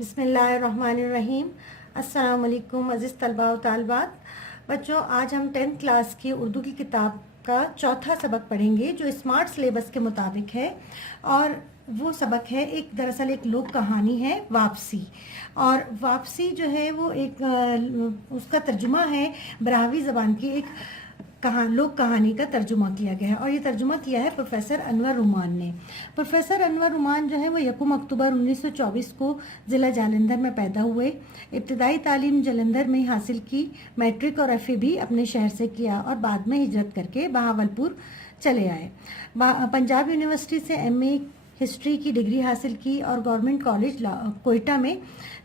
بسم اللہ الرحمن الرحیم۔ السلام علیکم عزیز طلباء و طالبات۔ بچوں، آج ہم 10th کلاس کی اردو کی کتاب کا چوتھا سبق پڑھیں گے جو اسمارٹ سلیبس کے مطابق ہے، اور وہ سبق ہے دراصل ایک لوک کہانی ہے واپسی۔ اور واپسی جو ہے وہ ایک اس کا ترجمہ ہے براہوی زبان کی ایک لوک کہانی کا ترجمہ کیا گیا ہے، اور یہ ترجمہ کیا ہے پروفیسر انور رومان نے۔ پروفیسر انور رومان جو ہے وہ 1 اکتوبر 1924 کو ضلع جالندھر میں پیدا ہوئے۔ ابتدائی تعلیم جالندھر میں حاصل کی، میٹرک اور ایف اے بھی اپنے شہر سے کیا، اور بعد میں ہجرت کر کے بہاولپور چلے آئے۔ پنجاب یونیورسٹی سے ایم اے ہسٹری کی ڈگری حاصل کی، اور گورنمنٹ کالج کوئٹہ میں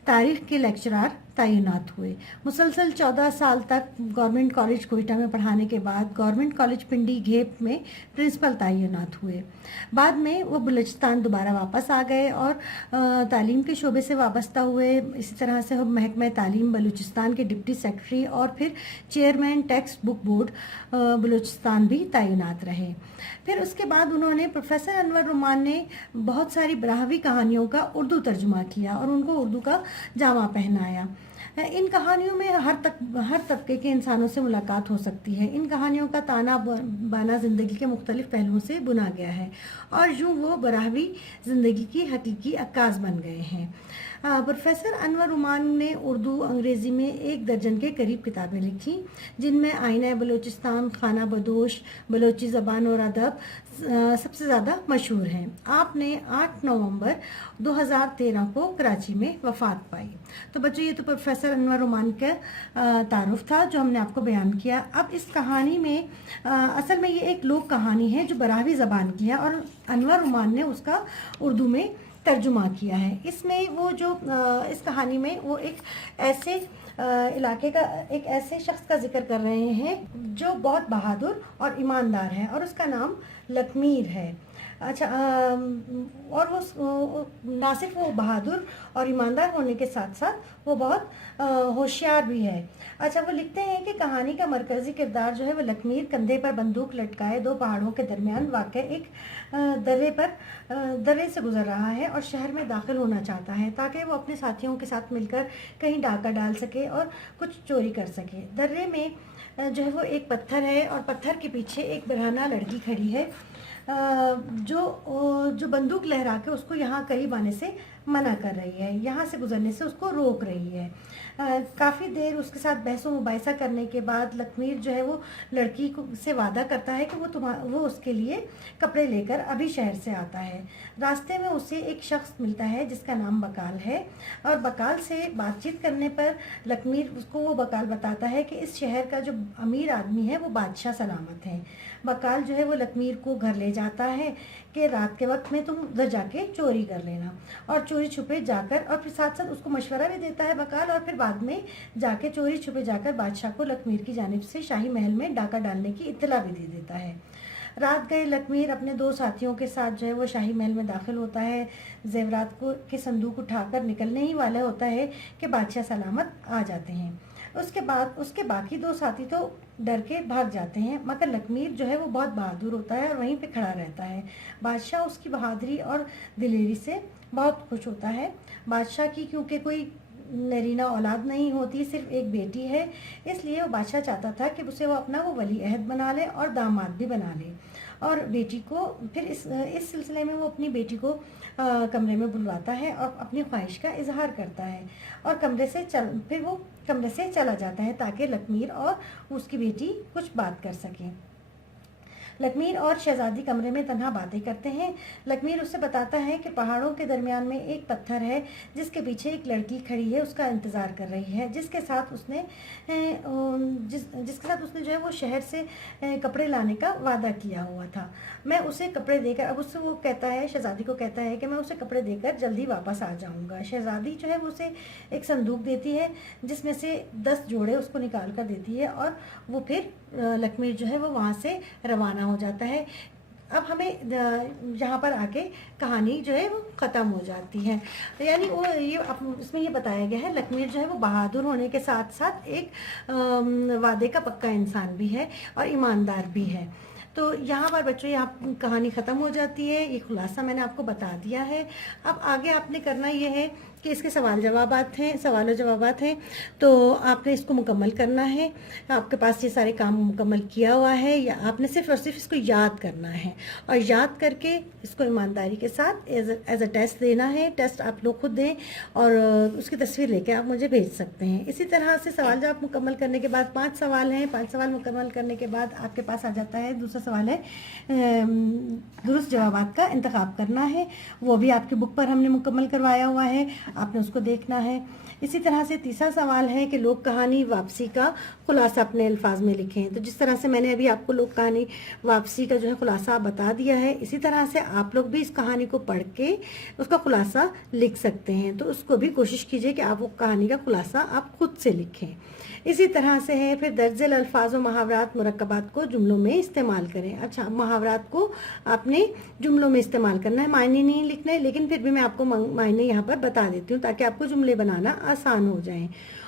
تاریخ کے لیکچرار تعینات ہوئے۔ مسلسل 14 سال تک گورنمنٹ کالج کوئٹہ میں پڑھانے کے بعد گورنمنٹ کالج پنڈی گھیپ میں پرنسپل تعینات ہوئے۔ بعد میں وہ بلوچستان دوبارہ واپس آ گئے اور تعلیم کے شعبے سے وابستہ ہوئے۔ اسی طرح سے وہ محکمہ تعلیم بلوچستان کے ڈپٹی سیکرٹری اور پھر chairman text book board Balochistan بھی تعینات رہے۔ پھر اس کے بعد انہوں نے پروفیسر انور رومان نے بہت ساری براہوی کہانیوں کا اردو ترجمہ کیا اور ان کو اردو کا جامہ پہنایا۔ ان کہانیوں میں ہر طبقے کے انسانوں سے ملاقات ہو سکتی ہے۔ ان کہانیوں کا تانا بانا زندگی کے مختلف پہلوؤں سے بنا گیا ہے، اور یوں وہ براہوی زندگی کی حقیقی عکاس بن گئے ہیں۔ پروفیسر انور رومان نے اردو انگریزی میں 1 درجن کے قریب کتابیں لکھی، جن میں آئینہ بلوچستان، خانہ بدوش، بلوچی زبان اور ادب سب سے زیادہ مشہور ہیں۔ آپ نے 8 نومبر 2013 کو کراچی میں وفات پائی۔ تو بچوں، یہ تو پروفیسر انور رومان کا تعارف تھا جو ہم نے آپ کو بیان کیا۔ اب اس کہانی میں اصل میں یہ ایک لوک کہانی ہے جو براہوی زبان کی ہے، اور انور رومان نے اس کا اردو میں ترجمہ کیا ہے۔ اس میں وہ جو اس کہانی میں وہ ایک ایسے علاقے کا ایک ایسے شخص کا ذکر کر رہے ہیں جو بہت بہادر اور ایماندار ہے، اور اس کا نام لکھمیر ہے۔ اچھا، اور وہ نہ صرف وہ بہادر اور ایماندار ہونے کے ساتھ ساتھ وہ بہت ہوشیار بھی ہے۔ اچھا، وہ لکھتے ہیں کہ کہانی کا مرکزی کردار جو ہے وہ لکھمیر کندھے پر بندوق لٹکائے 2 پہاڑوں کے درمیان واقع ایک درے سے گزر رہا ہے، اور شہر میں داخل ہونا چاہتا ہے تاکہ وہ اپنے ساتھیوں کے ساتھ مل کر کہیں ڈاکہ ڈال سکے اور کچھ چوری کر سکے۔ درے میں جو ہے وہ ایک پتھر ہے، اور پتھر کے پیچھے ایک برہنہ لڑکی کھڑی ہے جو بندوق لہرا کے اس کو یہاں قریب آنے سے منع کر رہی ہے، یہاں سے گزرنے سے اس کو روک رہی ہے۔ کافی دیر اس کے ساتھ بحث و مباحثہ کرنے کے بعد لکھمیر جو ہے وہ لڑکی سے وعدہ کرتا ہے کہ وہ اس کے لیے کپڑے لے کر ابھی شہر سے آتا ہے۔ راستے میں اسے ایک شخص ملتا ہے جس کا نام بکال ہے، اور بکال سے بات چیت کرنے پر لکھمیر اس کو وہ بکال بتاتا ہے کہ اس شہر کا جو امیر آدمی ہے وہ بادشاہ سلامت ہے۔ بکال جو ہے وہ لکھمیر کو گھر لے جاتا ہے کہ رات کے وقت میں تم ادھر جا کے چوری کر لینا، اور چوری چھپے جا کر، اور پھر ساتھ ساتھ اس کو مشورہ بھی دیتا ہے بکال، اور پھر بعد میں جا کے چوری چھپے جا کر بادشاہ کو لکھمیر کی جانب سے شاہی محل میں ڈاکہ ڈالنے کی اطلاع بھی دے دیتا ہے۔ رات گئے لکھمیر اپنے 2 ساتھیوں کے ساتھ جو ہے وہ شاہی محل میں داخل ہوتا ہے۔ زیورات کے صندوق اٹھا کر نکلنے ہی والا ہوتا ہے کہ بادشاہ سلامت آ جاتے ہیں۔ اس کے باقی 2 ساتھی تو ڈر کے بھاگ جاتے ہیں، مگر لکھمیر جو ہے وہ بہت بہادر ہوتا ہے اور وہیں پہ کھڑا رہتا ہے۔ بادشاہ اس کی بہادری اور دلیری سے بہت خوش ہوتا ہے۔ بادشاہ کی کیونکہ کوئی نرینہ اولاد نہیں ہوتی، صرف ایک بیٹی ہے، اس لیے وہ بادشاہ چاہتا تھا کہ اسے وہ اپنا ولی عہد بنا لے اور داماد بھی بنا لے، اور بیٹی کو پھر اس سلسلے میں وہ اپنی بیٹی کو کمرے میں بلواتا ہے اور اپنی خواہش کا اظہار کرتا ہے، اور پھر وہ کمرے سے چلا جاتا ہے تاکہ لکھمیر اور اس کی بیٹی کچھ بات کر سکیں۔ لکھمیر اور شہزادی کمرے میں تنہا باتیں کرتے ہیں۔ لکھمیر اسے بتاتا ہے کہ پہاڑوں کے درمیان میں ایک پتھر ہے جس کے پیچھے ایک لڑکی کھڑی ہے، اس کا انتظار کر رہی ہے، جس کے ساتھ اس نے جو ہے وہ شہر سے کپڑے لانے کا وعدہ کیا ہوا تھا۔ میں اسے کپڑے دے کر، اب اس سے وہ کہتا ہے، شہزادی کو کہتا ہے کہ میں اسے کپڑے دے کر جلدی واپس آ جاؤں گا۔ شہزادی جو ہے وہ اسے ایک صندوق دیتی ہے جس میں سے 10 جوڑے اس کو نکال کر دیتی ہے، اور وہ پھر لکھمیر جو ہے وہ وہاں سے روانہ ہو جاتا ہے۔ اب ہمیں یہاں پر آ کے کہانی جو ہے وہ ختم ہو جاتی ہے، یعنی اس میں یہ بتایا گیا ہے لکھمیر جو ہے وہ بہادر ہونے کے ساتھ ساتھ ایک وعدے کا پکا انسان بھی ہے اور ایماندار بھی ہے۔ تو یہاں پر بچوں یہاں کہانی ختم ہو جاتی ہے، یہ خلاصہ میں نے آپ کو بتا دیا ہے۔ اب آگے آپ نے کرنا یہ ہے کہ اس کے سوال و جوابات ہیں، تو آپ نے اس کو مکمل کرنا ہے. آپ کے پاس یہ سارے کام مکمل کیا ہوا ہے، یا آپ نے صرف اور صرف اس کو یاد کرنا ہے، اور یاد کر کے اس کو ایمانداری کے ساتھ ایز اے ٹیسٹ دینا ہے. ٹیسٹ آپ لوگ خود دیں اور اس کی تصویر لے کے آپ مجھے بھیج سکتے ہیں. اسی طرح سے سوال جواب مکمل کرنے کے بعد 5 سوال ہیں. 5 سوال مکمل کرنے کے بعد آپ کے پاس آ جاتا ہے دوسرا سوال ہے درست جوابات کا انتخاب کرنا ہے. وہ بھی آپ کی بک پر ہم نے مکمل کروایا ہوا ہے، آپ نے اس کو دیکھنا ہے. اسی طرح سے تیسرا سوال ہے کہ لوک کہانی واپسی کا خلاصہ اپنے الفاظ میں لکھیں. تو جس طرح سے میں نے ابھی آپ کو لوک کہانی واپسی کا جو ہے خلاصہ بتا دیا ہے، اسی طرح سے آپ لوگ بھی اس کہانی کو پڑھ کے اس کا خلاصہ لکھ سکتے ہیں. تو اس کو بھی کوشش کیجئے کہ آپ وہ کہانی کا خلاصہ آپ خود سے لکھیں. اسی طرح سے ہے پھر درج ذیل الفاظ و محاورات مرکبات کو جملوں میں استعمال کریں. اچھا، محاورات کو آپ نے جملوں میں استعمال کرنا ہے، معنی نہیں لکھنا ہے، لیکن پھر بھی میں آپ کو معنی یہاں پر بتا دیتی ہوں تاکہ آپ کو جملے بنانا آسان ہو جائیں.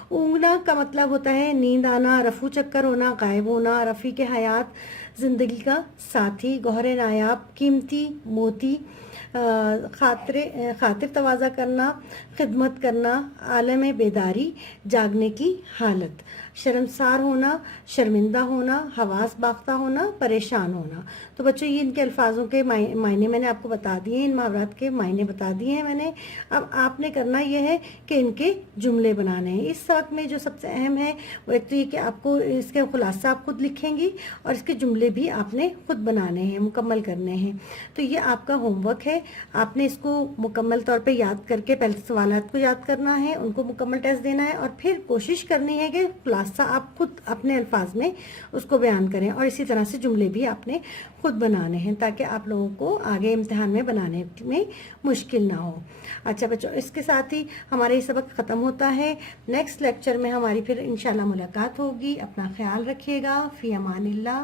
اونگنا کا مطلب ہوتا ہے نیند آنا، رفو چکر ہونا، غائب ہونا، رفیق حیات، زندگی کا ساتھی، گوہر نایاب، قیمتی موتی، خاطر تواضع کرنا، خدمت کرنا، عالم بیداری، جاگنے کی حالت، شرمسار ہونا، شرمندہ ہونا، حواس باختہ ہونا، پریشان ہونا. تو بچوں یہ ان کے الفاظوں کے معنی میں نے آپ کو بتا دیے ہیں، ان محاورات کے معنی بتا دیے ہیں میں نے. اب آپ نے کرنا یہ ہے کہ ان کے جملے بنانے ہیں. اس وقت میں جو سب سے اہم ہے وہ ایک تو یہ کہ آپ کو اس کے خلاصہ آپ خود لکھیں گی اور اس کے جملے بھی آپ نے خود بنانے ہیں، مکمل کرنے ہیں. تو یہ آپ کا ہوم ورک ہے. آپ نے اس کو مکمل طور پہ یاد کر کے پہلے سوالات کو یاد کرنا ہے، ان کو مکمل ٹیسٹ دینا ہے، اور پھر کوشش کرنی ہے کہ خلاصہ آپ خود اپنے الفاظ میں اس کو بیان کریں، اور اسی طرح سے جملے بھی آپ نے خود بنانے ہیں تاکہ آپ لوگوں کو آگے امتحان میں بنانے میں مشکل نہ ہو. اچھا بچوں، اس کے ساتھ ہی ہمارا یہ سبق ختم ہوتا ہے. نیکسٹ لیکچر میں ہماری پھر انشاءاللہ ملاقات ہوگی. اپنا خیال رکھیے گا. فی امان اللہ.